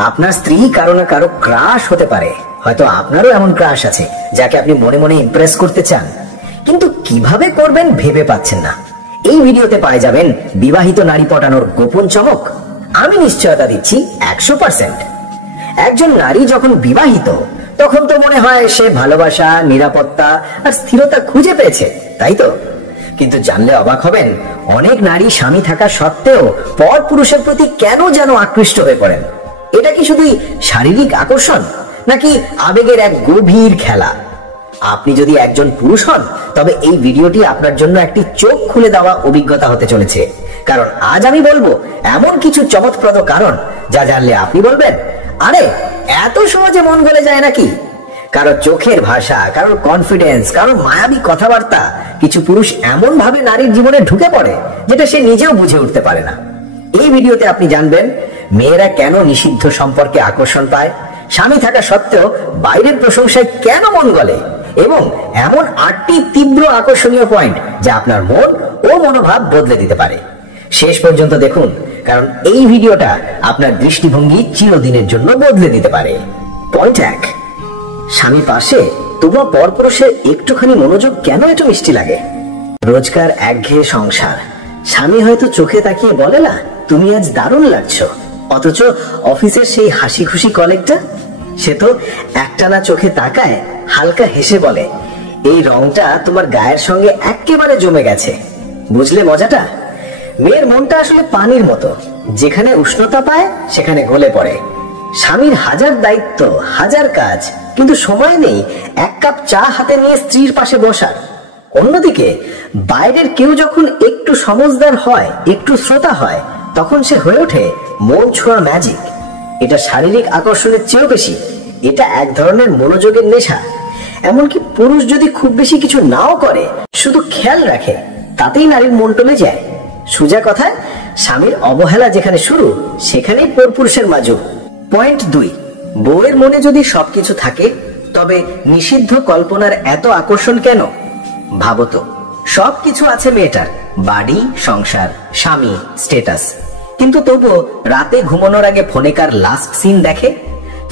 আপনার স্ত্রী কারো না কারো ক্রাশ হতে পারে, হয়তো আপনারও এমন ক্রাশ আছে যাকে আপনি মনে মনে ইমপ্রেস করতে চান, কিন্তু কিভাবে করবেন ভেবে পাচ্ছেন না। এই ভিডিওতে পাওয়া যাবেন বিবাহিত নারী পটানোর গোপন চমক। আমি নিশ্চয়তা দিচ্ছি 100%। একজন নারী যখন বিবাহিত তখন তো মনে হয় সে ভালোবাসা, নিরাপত্তা আর স্থিরতা খুঁজে পেয়েছে, তাই তো? কিন্তু জানলে অবাক হবেন, অনেক নারী স্বামী থাকা সত্ত্বেও পর পুরুষের প্রতি কেন যেন আকৃষ্ট হয়ে পড়েন। এটা কি শুধুই শারীরিক আকর্ষণ, নাকি আবেগের এক গভীর খেলা? আপনি যদি একজন পুরুষ হন তবে এই ভিডিওটি আপনার জন্য একটি চোখ খুলে দেওয়া অভিজ্ঞতা হতে চলেছে, কারণ আজ আমি বলবো এমন কিছু চমৎপ্রদ কারণ যা জানলে আপনি বলবেন, আরে এত সহজে মন গলে যায় নাকি? কারো চোখের ভাষা, কারোর কনফিডেন্স, কারোর মায়াবী কথাবার্তা কিছু পুরুষ এমন ভাবে নারীর জীবনে ঢুকে পড়ে যেটা সে নিজেও বুঝে উঠতে পারে না। এই ভিডিওতে আপনি জানবেন মেয়েরা কেন নিষিদ্ধ সম্পর্কে আকর্ষণ পায়, স্বামী থাকা সত্ত্বেও বাইরের প্রশংসায় কেন মন গলে, এবং এমন 8টি তীব্র আকর্ষণীয় পয়েন্ট যা আপনার মন ও মনোভাব বদলে দিতে পারে। শেষ পর্যন্ত দেখুন, কারণ এই ভিডিওটা আপনার দৃষ্টিভঙ্গি চিরদিনের জন্য বদলে দিতে পারে। পয়েন্ট 1, স্বামী পাশে তবুও পরপুরুষের একটুখানি মনোযোগ কেন এত মিষ্টি লাগে? রোজকার একঘেয়ে সংসার, স্বামী হয়তো চোখে তাকিয়ে বলে না তুমি আজ দারুণ লাগছো, অথচ অফিসের সেই হাসি খুশি কলিগটা সে তো একটানা চোখে তাকায়, হালকা হেসে বলে এই রংটা তোমার গায়ের সঙ্গে একেবারে জমে গেছে। বুঝলে মজাটা? মেয়ের মনটা আসলে পানির মতো, যেখানে উষ্ণতা পায় সেখানে গলে পড়ে। স্বামীর হাজার দায়িত্ব, হাজার কাজ, কিন্তু সময় নেই এক কাপ চা হাতে নিয়ে স্ত্রীর পাশে বসার। অন্যদিকে বাইরের কেউ যখন একটু সমজদার হয়, একটু শ্রোতা হয়, তখন সে হয়ে ওঠে মন ছোঁয়া ম্যাজিক। এটা শারীরিক আকর্ষণের চেয়েও বেশি, এটা এক ধরনের মনোযোগের নেশা। এমনকি পুরুষ যদি খুব বেশি কিছু নাও করে, শুধু খেয়াল রাখে, তাতেই নারীর মন টলে যায়। সোজা কথায়, স্বামীর অবহেলা যেখানে শুরু, সেখানেই পরপুরুষের মাজু। পয়েন্ট 2, বউয়ের মনে যদি সবকিছু থাকে তবে নিষিদ্ধ কল্পনার এত আকর্ষণ কেন? ভাবতো, সবকিছু আছে মেয়েটার, বাড়ি, সংসার, স্বামী, স্ট্যাটাস, কিন্তু তবুও রাতে ঘুমানোর আগে ফোনে কার লাস্ট সিন দেখে,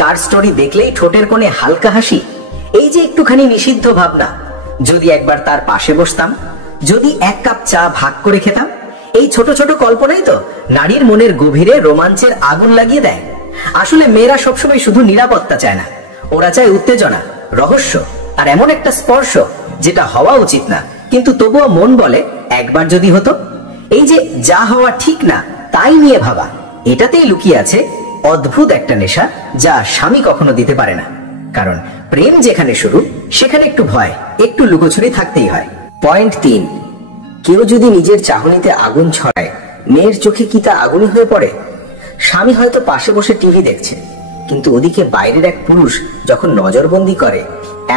কার স্টোরি দেখলেই ঠোঁটের কোণে হালকা হাসি। এই যে একটুখানি নিষিদ্ধ ভাবনা, যদি একবার তার পাশে বসতাম, যদি এক কাপ চা ভাগ করে খেতাম, এই ছোট ছোট কল্পনাই তো নারীর মনের গভীরে রোমাঞ্চের আগুন লাগিয়ে দেয়। আসলে মেয়েরা সবসময় শুধু নিরাপত্তা চায় না, ওরা চায় উত্তেজনা, রহস্য, আর এমন একটা স্পর্শ যেটা হওয়া উচিত না, কিন্তু তবুও মন বলে একবার যদি হতো। এই যে যা হওয়া ঠিক না তাই নিয়ে ভাবা, এটাতেই লুকিয়ে আছে অদ্ভুত একটা নেশা যা স্বামী কখনো দিতে পারে না। কারণ প্রেম যেখানে শুরু, সেখানে একটু ভয়, একটু লুকোছুরি থাকতেই হয়। পয়েন্ট 3, কেউ যদি নিজের চাহনিতে আগুন ছড়ায়, মেয়ের চোখে কি তা আগুনই হয়ে পড়ে? স্বামী হয়তো পাশে বসে টিভি দেখছে, কিন্তু ওদিকে বাইরের এক পুরুষ যখন নজরবন্দি করে,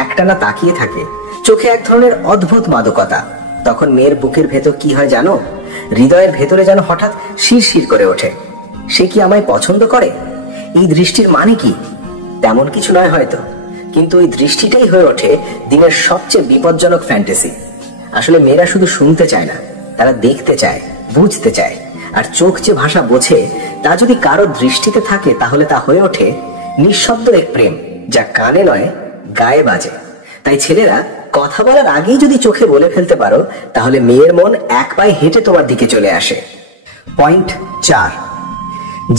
একটানা তাকিয়ে থাকে, চোখে এক ধরনের অদ্ভুত মাদকতা, তখন মেয়ের বুকের ভেতর কি হয় জানো? হৃদয়ের ভেতরে যেন হঠাৎ শিরশির করে ওঠে। সে কি আমায় পছন্দ করে? এই দৃষ্টির মানে কি? তেমন কিছু নয় হয়তো, কিন্তু ওই দৃষ্টিটাই হয়ে ওঠে দিনের সবচেয়ে বিপজ্জনক ফ্যান্টাসি। আসলে মেয়েরা শুধু শুনতে চায় না, তারা দেখতে চায়, বুঝতে চায়। আর চোখ যে ভাষা বোঝে, তা যদি কারো দৃষ্টিতে থাকে, তাহলে তা হয়ে ওঠে নিঃশব্দ এক প্রেম, যা কানে নয় গায়ে বাজে। তাই ছেলেরা, কথা বলার আগেই যদি চোখে বলে ফেলতে পারো, তাহলে মেয়ের মন এক পায়ে হেঁটে তোমার দিকে চলে আসে। পয়েন্ট 4,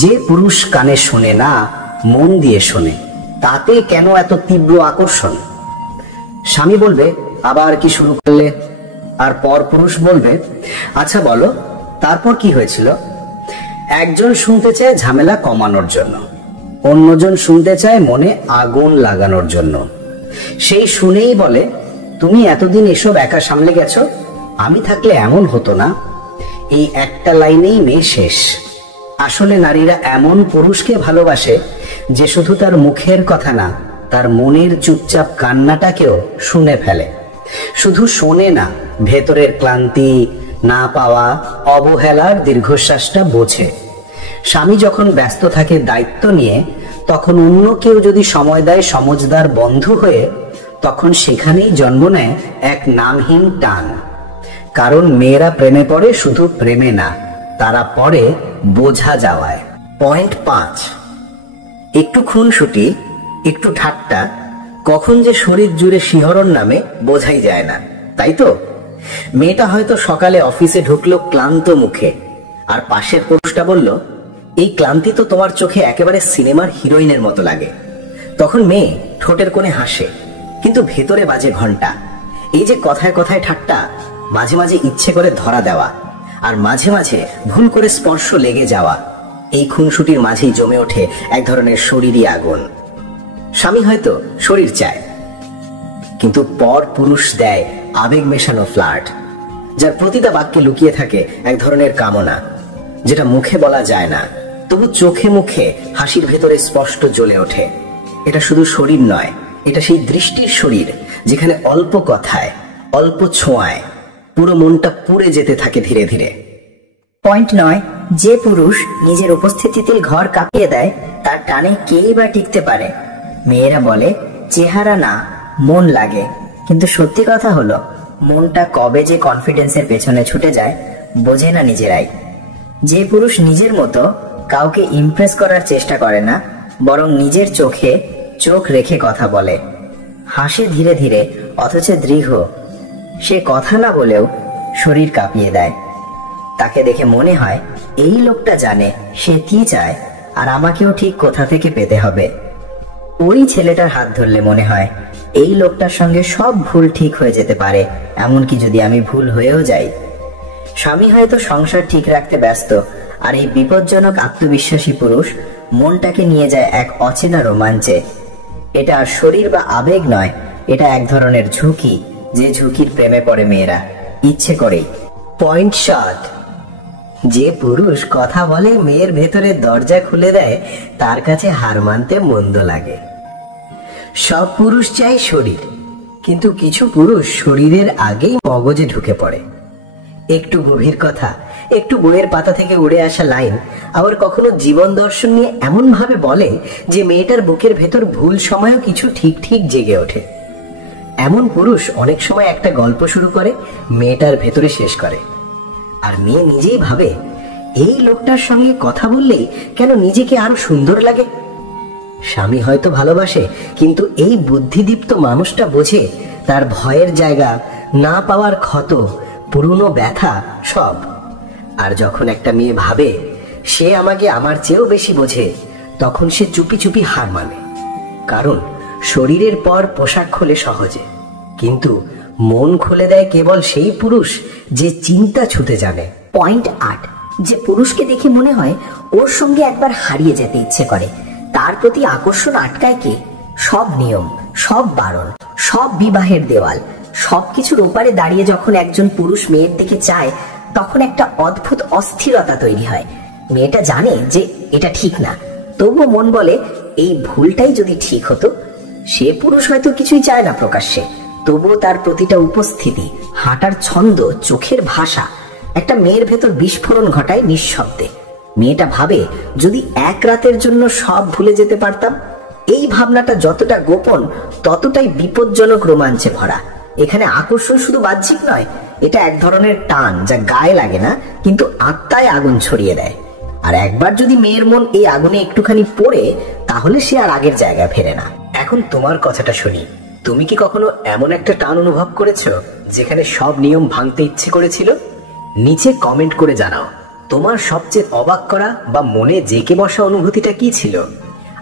যে পুরুষ কানে শোনে না, মন দিয়ে শোনে, তাতে কেন এত তীব্র আকর্ষণ? স্বামী বলবে আবার কি শুরু করলে, আর পর পুরুষ বলবে আচ্ছা বলো তারপর কি হয়েছিল। একজন শুনতে চায় ঝামেলা কমানোর জন্য, অন্যজন শুনতে চায় মনে আগুন লাগানোর জন্য। সেই শুনেই বলে তুমি এতদিন এসব একা সামলে গেছো, আমি থাকলে এমন হতো না। এই একটা লাইনেই মেয়ে শেষ। আসলে নারীরা এমন পুরুষকে ভালোবাসে যে শুধু তার মুখের কথা না, তার মনের চুপচাপ কান্নাটাকেও শুনে ফেলে। শুধু শোনে না, ভেতরের ক্লান্তি, না পাওয়া, অবহেলার দীর্ঘশ্বাসটা বোঝে। স্বামী যখন ব্যস্ত থাকে দায়িত্ব নিয়ে, তখন অন্য কেউ যদি সময় দেয় সমজদার বন্ধু হয়ে, তখন সেখানেই জন্ম নেয় এক নামহীন টান। কারণ মেয়েরা প্রেমে পড়ে শুধু প্রেমে না, তারা পড়ে বোঝা যাওয়ায়। পয়েন্ট 5, একটু খুনসুটি, একটু ঠাট্টা, কখন যে শরীর জুড়ে শিহরণ নামে বোঝাই যায় না, তাই তো? মেয়েটা হয়তো সকালে অফিসে ঢুকলো ক্লান্ত মুখে, আর পাশের পুরুষটা বলল, এই ক্লান্তি তো তোমার চোখে একেবারে সিনেমার হিরোইনের মতো লাগে। তখন মেয়ে ঠোঁটের কোণে হাসে, কিন্তু ভেতরে বাজে ঘন্টা। এই যে কথায় কথায় ঠাট্টা, মাঝে মাঝে ইচ্ছে করে ধরা দেওয়া, আর মাঝে মাঝে ভুল করে স্পর্শ লেগে যাওয়া, এই খুনসুটির মাঝেই জমে ওঠে এক ধরনের শরীরী আগুন। স্বামী হয়তো শরীর চায়, কিন্তু পর পুরুষ দেয় আবেগ মেশানো ফ্লার্ট, যার প্রতিটা বাক্যে লুকিয়ে থাকে এক ধরনের কামনা, যেটা মুখে বলা যায় না, তবু চোখে মুখে হাসির ভেতরে স্পষ্ট জ্বলে ওঠে। এটা শুধু শরীর নয়, এটা সেই দৃষ্টির শরীর, যেখানে অল্প কথায়, অল্প ছোঁয়ায় পুরো মনটা পুড়ে যেতে থাকে ধীরে ধীরে। পয়েন্ট 9, যে পুরুষ নিজের উপস্থিতিতে ঘর কাঁপিয়ে দেয় তার টানে কেই বা টিকতে পারে। মেয়েরা বলে চেহারা না, মন লাগে, কিন্তু সত্যি কথা হলো মনটা কবে যে কনফিডেন্সের পেছনে ছুটে যায় বোঝে না নিজেরাই। যে পুরুষ নিজের মতো কাউকে ইমপ্রেস করার চেষ্টা করে না, বরং নিজের চোখে চোখ রেখে কথা বলে, হাসে ধীরে ধীরে অথচ দৃঢ়, সে কথা না বলেও শরীর কাঁপিয়ে দেয়। তাকে দেখে মনে হয় এই লোকটা জানে সে কি চায়, আর আমাকেও ঠিক কোথা থেকে পেতে হবে। ওই ছেলেটার হাত ধরলে মনে হয় এই লোকটার সঙ্গে সব ভুল ঠিক হয়ে যেতে পারে, এমনকি যদি আমি ভুল হয়েও যাই। স্বামী হয়তো সংসার ঠিক রাখতে ব্যস্ত, আর এই বিপজ্জনক আত্মবিশ্বাসী পুরুষ মনটাকে নিয়ে যায় এক অচেনা রোমাঞ্চে। এটা আর শরীর বা আবেগ নয়, এটা এক ধরনের ঝুঁকি, যে ঝুঁকির প্রেমে পড়ে মেয়েরা ইচ্ছে করেই। পয়েন্ট 7, যে পুরুষ কথা বলে মেয়ের ভেতরে দরজা খুলে দেয় তার কাছে হার মানতে মন্দ লাগে। সব পুরুষ চাই শরীর, কিন্তু কিছু পুরুষ শরীরের আগেই মগজে ঢুকে পড়ে। একটু গভীর কথা, একটু বইয়ের পাতা থেকে উড়ে আসা লাইন, আবার কখনো জীবন দর্শন নিয়ে এমন ভাবে বলে যে মেয়েটার বুকের ভেতর ভুল সময়েও কিছু ঠিক ঠিক জেগে ওঠে। এমন পুরুষ অনেক সময় একটা গল্প শুরু করে, মেয়েটার ভেতরে শেষ করে, আর মেয়ে নিজেই ভাবে এই লোকটার সঙ্গে কথা বললেই কেন নিজেকে আরো সুন্দর লাগে। স্বামী হয়তো ভালোবাসে, কিন্তু এই বুদ্ধিদীপ্ত মানুষটা বোঝে তার ভয়ের জায়গা, না পাওয়ার ক্ষত, পুরনো ব্যথা সব। আর যখন একটা মেয়ে ভাবে সে আমাকে আমার চেয়েও বেশি বোঝে, তখন সে চুপি চুপি হার মানে। কারণ শরীরের পর পোশাক খোলে সহজে, কিন্তু মন খুলে দেয় কেবল সেই পুরুষ যে চিন্তা ছুতে জানে। পয়েন্ট 8, যে পুরুষকে দেখে মনে হয় ওর সঙ্গে একবার হারিয়ে যেতে ইচ্ছে করে, তার প্রতি আকর্ষণ আটকায় কে? সব নিয়ম, সব বারণ, সব বিবাহের দেওয়াল, সবকিছুর ওপারে দাঁড়িয়ে যখন একজন পুরুষ মেয়ের দিকে চায়, তখন একটা অদ্ভুত অস্থিরতা তৈরি হয়। মেয়েটা জানে যে এটা ঠিক না, তবুও মন বলে এই ভুলটাই যদি ঠিক হতো। সে পুরুষ হয়তো কিছুই চায় না প্রকাশ্যে, তবুও তার প্রতিটা উপস্থিতি, হাঁটার ছন্দ, চোখের ভাষা একটা মেয়ের ভেতর বিস্ফোরণ ঘটায় নিঃশব্দে। মেয়েটা ভাবে যদি এক রাতের জন্য সব ভুলে যেতে পারতাম। এই ভাবনাটা যতটা গোপন ততটাই বিপজ্জনক রোমাঞ্চে ভরা। এখানে আকর্ষণ শুধু বাহ্যিক নয়, এটা এক ধরনের টান যা গায়ে লাগে না, কিন্তু আত্মায় আগুন ছড়িয়ে দেয়। আর একবার যদি মেয়ের মন এই আগুনে একটুখানি পড়ে, তাহলে সে আর আগের জায়গায় ফেরে না। এখন তোমার কথাটা শুনি, তুমি কি কখনো এমন একটা টান অনুভব করেছো যেখানে সব নিয়ম ভাঙতে ইচ্ছে করেছিল? নিচে কমেন্ট করে জানাও তোমার সবচেয়ে অবাক করা বা মনে জেঁকে বসা অনুভূতিটা কি ছিল।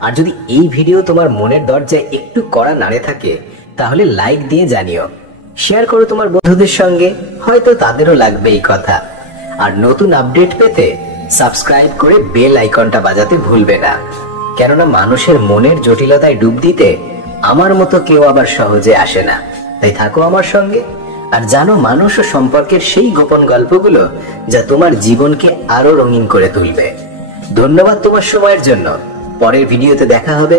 আর যদি এই ভিডিও তোমার মনের দরজায় একটু কড়া নাড়ে থাকে, তাহলে লাইক দিয়ে জানিও, শেয়ার করো তোমার বন্ধুদের সঙ্গে, হয়তো তাদেরও লাগবে এই কথা। আর নতুন আপডেট পেতে সাবস্ক্রাইব করে বেল আইকনটা বাজাতে ভুলবে না, কেননা মানুষের মনের জটিলতায় ডুব দিতে আমার মতো কেউ আবার সহজে আসে না। তাই থাকো আমার সঙ্গে, আর জানো মানুষ ও সম্পর্কের সেই গোপন গল্পগুলো যা তোমার জীবনকে আরো রঙিন করে তুলবে। ধন্যবাদ তোমার সময়ের জন্য। পরের ভিডিওতে দেখা হবে।